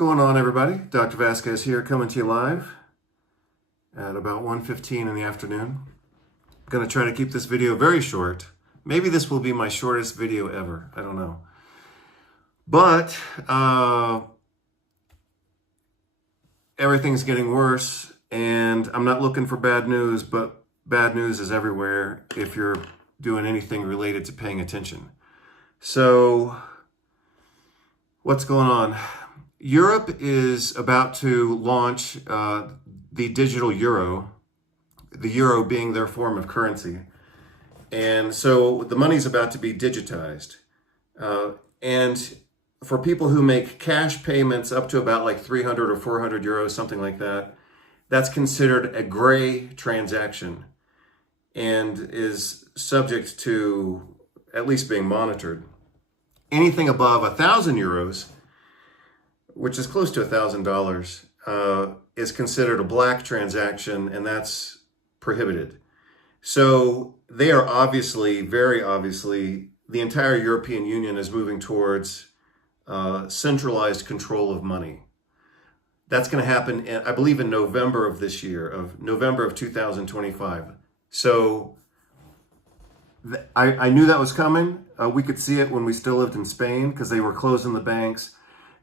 going on, everybody? Dr. Vasquez here, coming to you live at about 1:15 in the afternoon. I'm going to try to keep this video very short. Maybe this will be my shortest video ever. I don't know. But everything's getting worse, and I'm not looking for bad news, but bad news is everywhere if you're doing anything related to paying attention. So, what's going on? Europe is about to launch the digital euro, the euro being their form of currency. And so the money's about to be digitized. And for people who make cash payments up to about like 300 or 400 euros, something like that, that's considered a gray transaction and is subject to at least being monitored. Anything above 1,000 euros, which is close to $1,000, is considered a black transaction, and that's prohibited. So they are obviously, very obviously, the entire European Union is moving towards centralized control of money. That's going to happen, I believe, in November of this year, November of 2025. So I knew that was coming. We could see it when we still lived in Spain because they were closing the banks.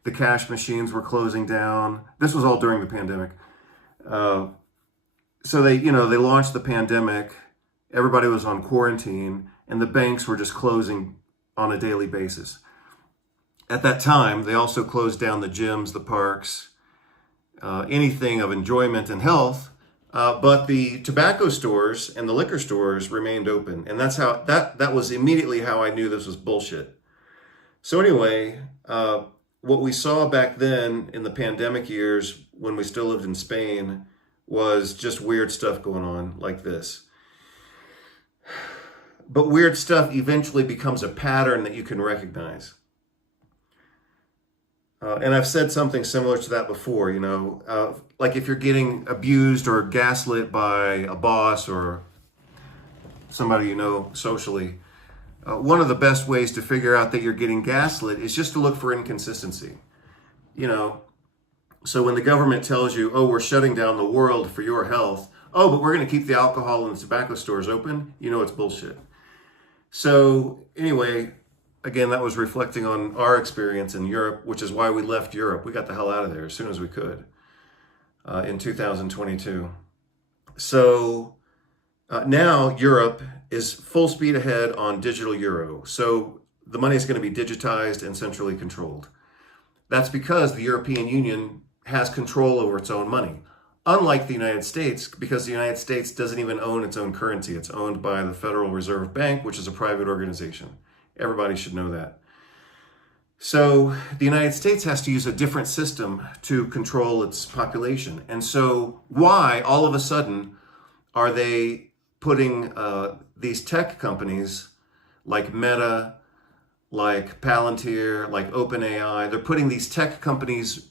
The cash machines were closing down. This was all during the pandemic. So they launched the pandemic. Everybody was on quarantine, and the banks were just closing on a daily basis. At that time, they also closed down the gyms, the parks, anything of enjoyment and health. But the tobacco stores and the liquor stores remained open, and that's how that was immediately how I knew this was bullshit. So anyway, what we saw back then in the pandemic years when we still lived in Spain was just weird stuff going on like this. But weird stuff eventually becomes a pattern that you can recognize. And I've said something similar to that before, like if you're getting abused or gaslit by a boss or somebody you know socially, one of the best ways to figure out that you're getting gaslit is just to look for inconsistency. So when the government tells you, oh, we're shutting down the world for your health, oh, but we're going to keep the alcohol and the tobacco stores open, it's bullshit. So anyway, again, that was reflecting on our experience in Europe, which is why we left Europe. We got the hell out of there as soon as we could in 2022. So now Europe is full speed ahead on digital euro. So the money is going to be digitized and centrally controlled. That's because the European Union has control over its own money. Unlike the United States, because the United States doesn't even own its own currency. It's owned by the Federal Reserve Bank, which is a private organization. Everybody should know that. So the United States has to use a different system to control its population. And so why all of a sudden are they putting these tech companies like Meta, like Palantir, like OpenAI, they're putting these tech companies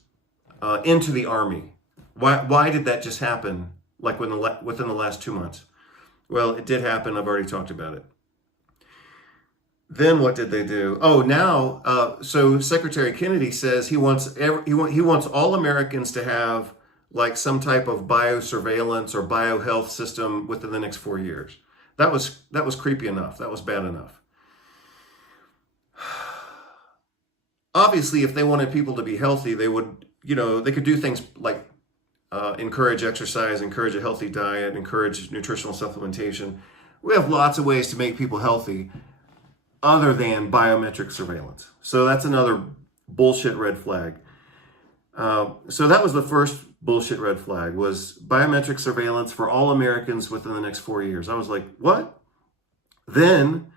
into the army? Why did that just happen like within the last 2 months? Well, it did happen. I've already talked about it. Then what did they do? Oh, now, so Secretary Kennedy says he wants all Americans to have like some type of biosurveillance or biohealth system within the next 4 years. That was creepy enough. That was bad enough. Obviously, if they wanted people to be healthy, they would, they could do things like encourage exercise, encourage a healthy diet, encourage nutritional supplementation. We have lots of ways to make people healthy other than biometric surveillance. So that's another bullshit red flag. So that was the first bullshit red flag, was biometric surveillance for all Americans within the next 4 years. I was like, what? Then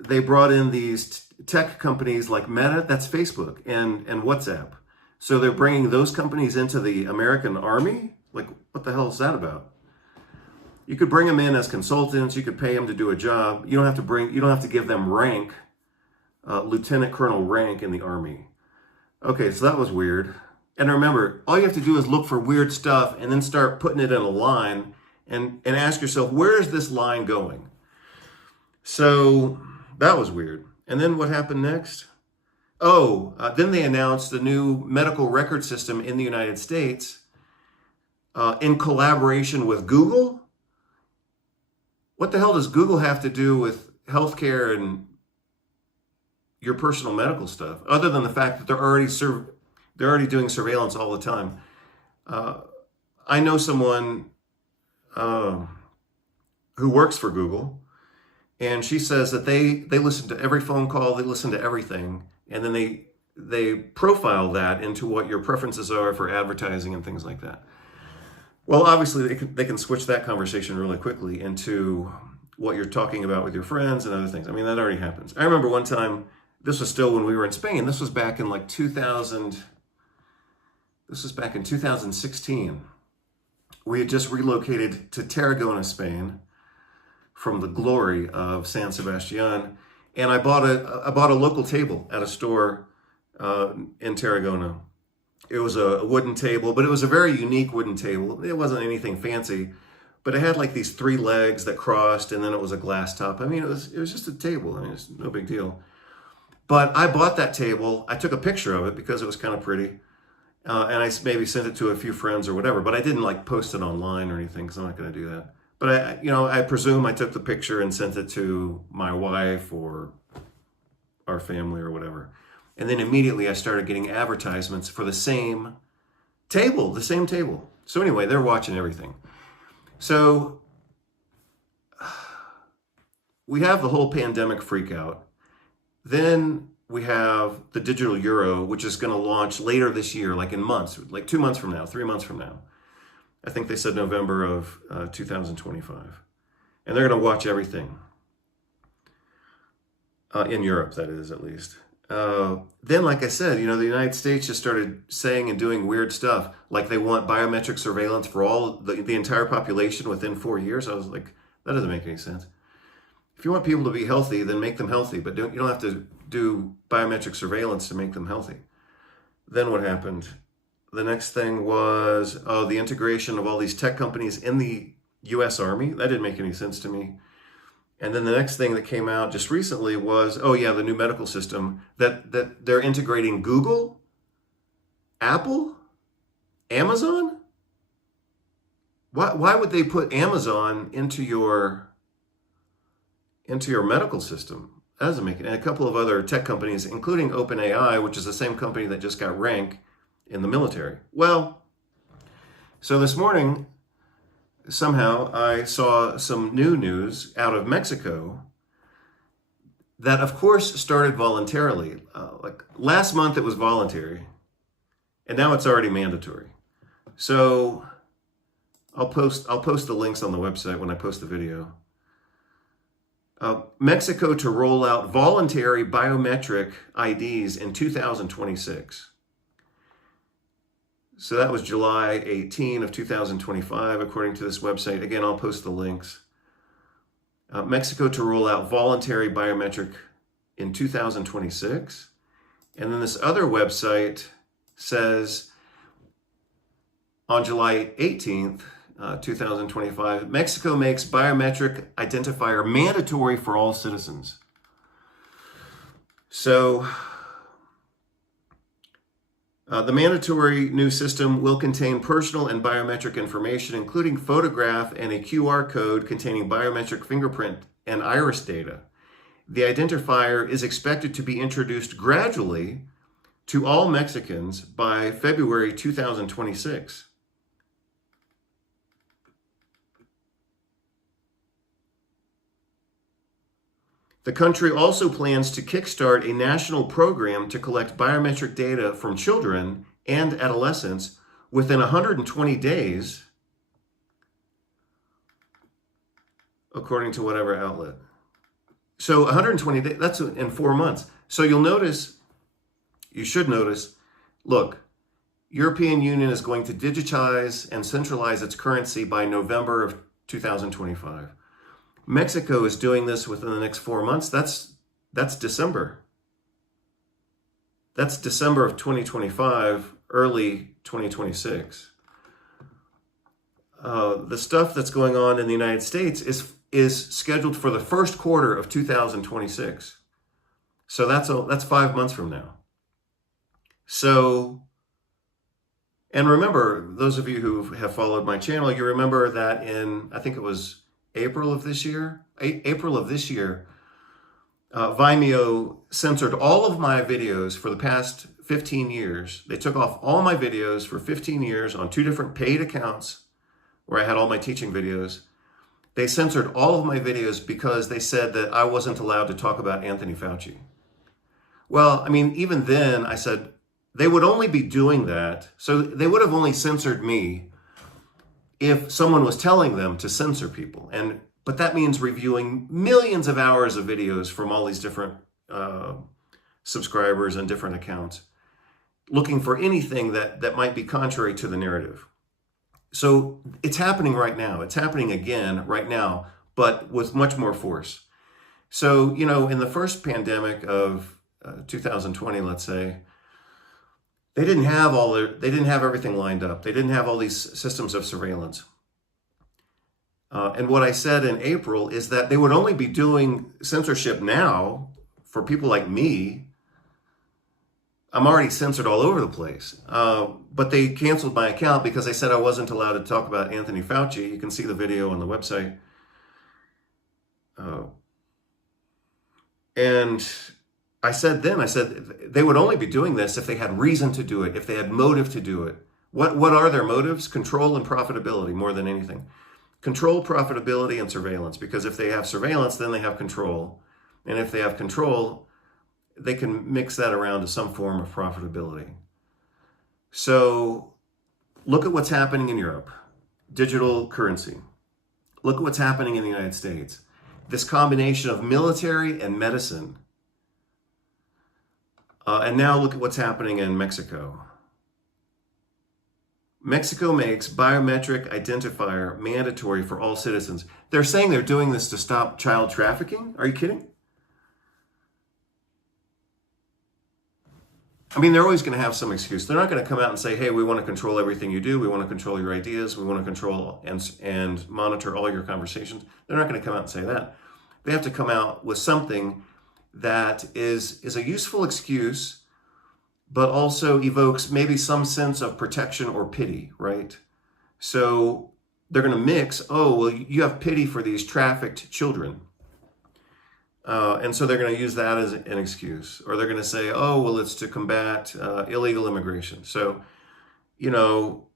they brought in these tech companies like Meta, that's Facebook, and WhatsApp. So they're bringing those companies into the American army? Like, what the hell is that about? You could bring them in as consultants. You could pay them to do a job. You don't have to give them rank, lieutenant colonel rank in the army. Okay, so that was weird. And remember, all you have to do is look for weird stuff and then start putting it in a line and ask yourself, where is this line going? So that was weird. And then what happened next? Then they announced a new medical record system in the United States in collaboration with Google. What the hell does Google have to do with healthcare and your personal medical stuff, other than the fact that they're already doing surveillance all the time? I know someone who works for Google, and she says that they listen to every phone call, they listen to everything, and then they profile that into what your preferences are for advertising and things like that. Well, obviously they can switch that conversation really quickly into what you're talking about with your friends and other things. I mean, that already happens. I remember one time, this was still when we were in Spain. This was back in like 2000. This was back in 2016. We had just relocated to Tarragona, Spain, from the glory of San Sebastian, and I bought a local table at a store in Tarragona. It was a wooden table, but it was a very unique wooden table. It wasn't anything fancy, but it had like these 3 legs that crossed, and then it was a glass top. I mean, it was just a table. I mean, it's no big deal. But I bought that table. I took a picture of it because it was kind of pretty, and I maybe sent it to a few friends or whatever. But I didn't like post it online or anything, because I'm not going to do that. But I presume I took the picture and sent it to my wife or our family or whatever. And then immediately I started getting advertisements for the same table. So anyway, they're watching everything. So we have the whole pandemic freak out. Then we have the digital euro, which is going to launch later this year, like in months, like 2 months from now, 3 months from now. I think they said November of 2025. And they're going to watch everything. In Europe, that is, at least. Then, like I said, the United States just started saying and doing weird stuff. Like they want biometric surveillance for all the entire population within 4 years. I was like, that doesn't make any sense. If you want people to be healthy, then make them healthy. But you don't have to do biometric surveillance to make them healthy. Then what happened? The next thing was, the integration of all these tech companies in the U.S. Army. That didn't make any sense to me. And then the next thing that came out just recently was, the new medical system, that they're integrating Google, Apple, Amazon. Why would they put Amazon into your medical system? That doesn't make it. And a couple of other tech companies, including OpenAI, which is the same company that just got rank in the military. Well, so this morning, somehow I saw some new news out of Mexico that, of course, started voluntarily. Like last month, it was voluntary, and now it's already mandatory. So I'll post the links on the website when I post the video. Mexico to roll out voluntary biometric IDs in 2026. So that was July 18 of 2025, according to this website. Again, I'll post the links. Mexico to roll out voluntary biometric in 2026. And then this other website says on July 18th, 2025, Mexico makes biometric identifier mandatory for all citizens. So the mandatory new system will contain personal and biometric information, including photograph and a QR code containing biometric fingerprint and iris data. The identifier is expected to be introduced gradually to all Mexicans by February 2026. The country also plans to kickstart a national program to collect biometric data from children and adolescents within 120 days, according to whatever outlet. So 120 days, that's in 4 months. So you should notice, look, European Union is going to digitize and centralize its currency by November of 2025. Mexico is doing this within the next 4 months. That's December. That's December of 2025, early 2026. The stuff that's going on in the United States is scheduled for the first quarter of 2026. So that's 5 months from now. So, and remember, those of you who have followed my channel, you remember that in, I think it was April of this year, Vimeo censored all of my videos for the past 15 years. They took off all my videos for 15 years on 2 different paid accounts where I had all my teaching videos. They censored all of my videos because they said that I wasn't allowed to talk about Anthony Fauci. Well, I mean, even then I said they would only be doing that. So they would have only censored me if someone was telling them to censor people. But that means reviewing millions of hours of videos from all these different subscribers and different accounts, looking for anything that might be contrary to the narrative. So it's happening right now. It's happening again right now, but with much more force. So, you know, in the first pandemic of 2020, let's say, they didn't have everything lined up. They didn't have all these systems of surveillance. And what I said in April is that they would only be doing censorship now for people like me. I'm already censored all over the place. But they canceled my account because they said I wasn't allowed to talk about Anthony Fauci. You can see the video on the website. And I said they would only be doing this if they had reason to do it, if they had motive to do it. What are their motives? Control and profitability more than anything. Control, profitability, and surveillance. Because if they have surveillance, then they have control. And if they have control, they can mix that around to some form of profitability. So look at what's happening in Europe. Digital currency. Look at what's happening in the United States. This combination of military and medicine. And now look at what's happening in Mexico. Mexico makes biometric identifier mandatory for all citizens. They're saying they're doing this to stop child trafficking? Are you kidding? I mean, they're always going to have some excuse. They're not going to come out and say, hey, we want to control everything you do. We want to control your ideas. We want to control and monitor all your conversations. They're not going to come out and say that. They have to come out with something that is a useful excuse, but also evokes maybe some sense of protection or pity, right? So they're going to mix, oh, well, you have pity for these trafficked children. And so they're going to use that as an excuse. Or they're going to say, oh, well, it's to combat illegal immigration. So, you know,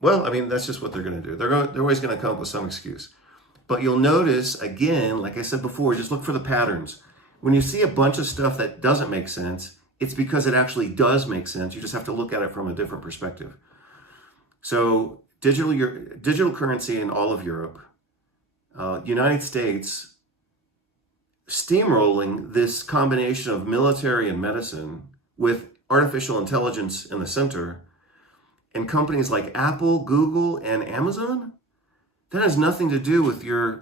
well, I mean, that's just what they're going to do. They're always going to come up with some excuse. But you'll notice, again, like I said before, just look for the patterns. When you see a bunch of stuff that doesn't make sense, it's because it actually does make sense. You just have to look at it from a different perspective. So digital currency in all of Europe, United States, steamrolling this combination of military and medicine with artificial intelligence in the center, and companies like Apple, Google, and Amazon, that has nothing to do with your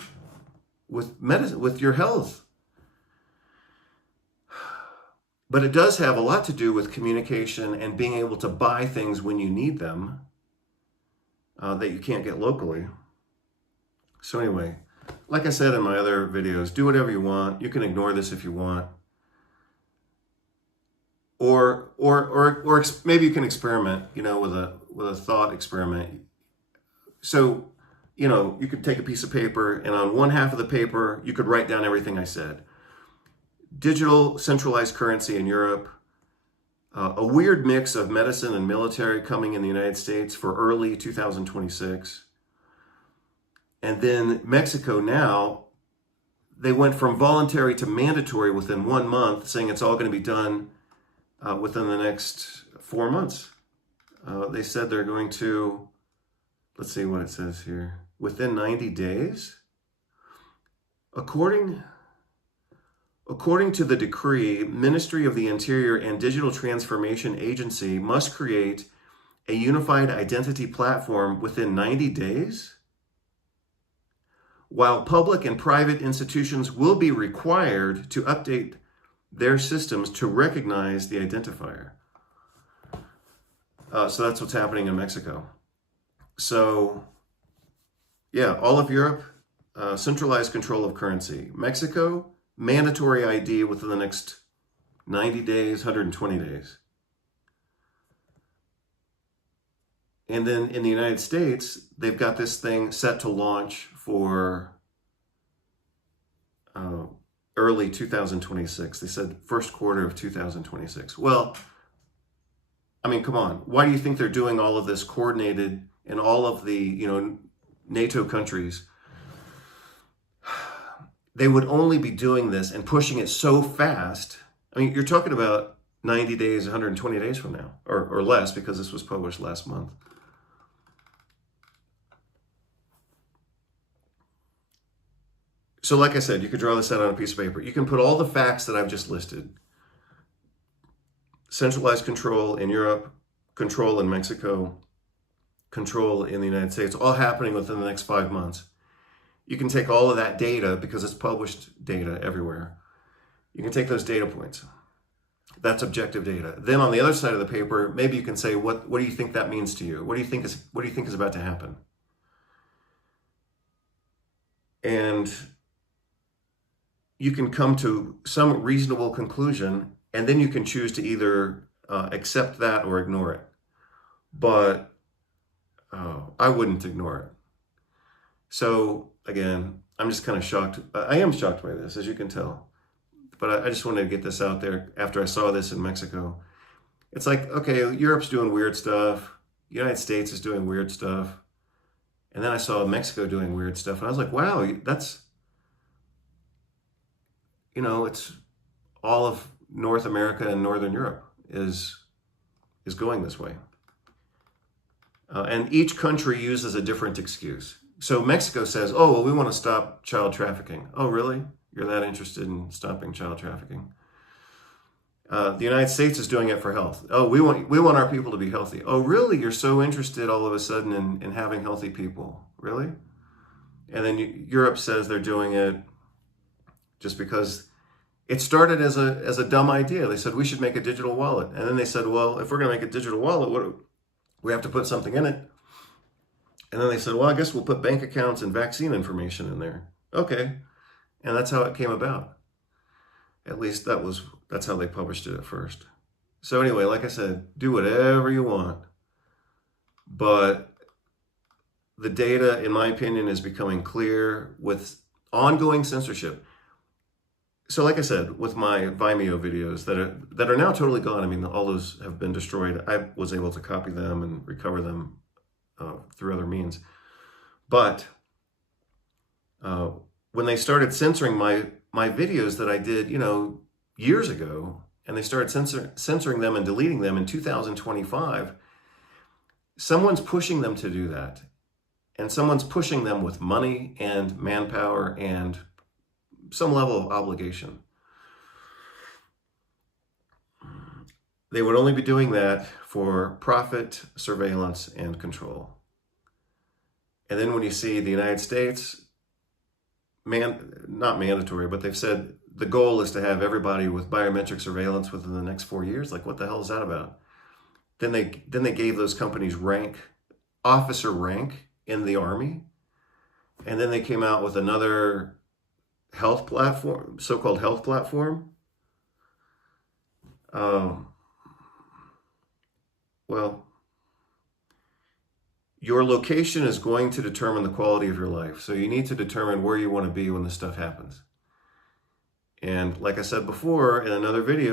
health. But it does have a lot to do with communication and being able to buy things when you need them that you can't get locally. So anyway, like I said in my other videos, do whatever you want. You can ignore this if you want. Or maybe you can experiment, you know, with a thought experiment. So, you know, you could take a piece of paper, and on one half of the paper, you could write down everything I said. Digital centralized currency in Europe, a weird mix of medicine and military coming in the United States for early 2026. And then Mexico now, they went from voluntary to mandatory within 1 month, saying it's all going to be done within the next 4 months. They said they're going to, let's see what it says here, within 90 days. According to the decree, Ministry of the Interior and Digital Transformation Agency must create a unified identity platform within 90 days, while public and private institutions will be required to update their systems to recognize the identifier. So that's what's happening in Mexico. So, yeah, all of Europe, centralized control of currency. Mexico, mandatory ID within the next 90 days, 120 days. And then in the United States, they've got this thing set to launch for early 2026. They said first quarter of 2026. Well, I mean, come on. Why do you think they're doing all of this coordinated in all of the, NATO countries? They would only be doing this and pushing it so fast. I mean, you're talking about 90 days, 120 days from now, or less, because this was published last month. So like I said, you could draw this out on a piece of paper. You can put all the facts that I've just listed. Centralized control in Europe, control in Mexico, control in the United States, all happening within the next 5 months. You can take all of that data, because it's published data everywhere. You can take those data points. That's objective data. Then on the other side of the paper, maybe you can say, what do you think that means to you? What do you think is about to happen? And you can come to some reasonable conclusion, and then you can choose to either accept that or ignore it. But I wouldn't ignore it. So again, I'm just kind of shocked. I am shocked by this, as you can tell. But I just wanted to get this out there after I saw this in Mexico. It's like, okay, Europe's doing weird stuff. The United States is doing weird stuff. And then I saw Mexico doing weird stuff. And I was like, wow, that's, it's all of North America and Northern Europe is going this way. And each country uses a different excuse. So Mexico says, oh, well, we want to stop child trafficking. Oh, really? You're that interested in stopping child trafficking? The United States is doing it for health. Oh, we want our people to be healthy. Oh, really? You're so interested all of a sudden in having healthy people? Really? And then Europe says they're doing it just because it started as a dumb idea. They said we should make a digital wallet. And then they said, well, if we're going to make a digital wallet, we have to put something in it. And then they said, well, I guess we'll put bank accounts and vaccine information in there. Okay. And that's how it came about. At least that's how they published it at first. So anyway, like I said, do whatever you want. But the data, in my opinion, is becoming clear with ongoing censorship. So like I said, with my Vimeo videos that are now totally gone. I mean, all those have been destroyed. I was able to copy them and recover them through other means. But when they started censoring my videos that I did, years ago, and they started censoring them and deleting them in 2025, someone's pushing them to do that. And someone's pushing them with money and manpower and some level of obligation. They would only be doing that for profit, surveillance, and control. And then when you see the United States, not mandatory, but they've said the goal is to have everybody with biometric surveillance within the next 4 years. Like, what the hell is that about? Then they gave those companies officer rank in the Army. And then they came out with another health platform, so-called health platform. Well, your location is going to determine the quality of your life. So you need to determine where you want to be when this stuff happens. And like I said before in another video,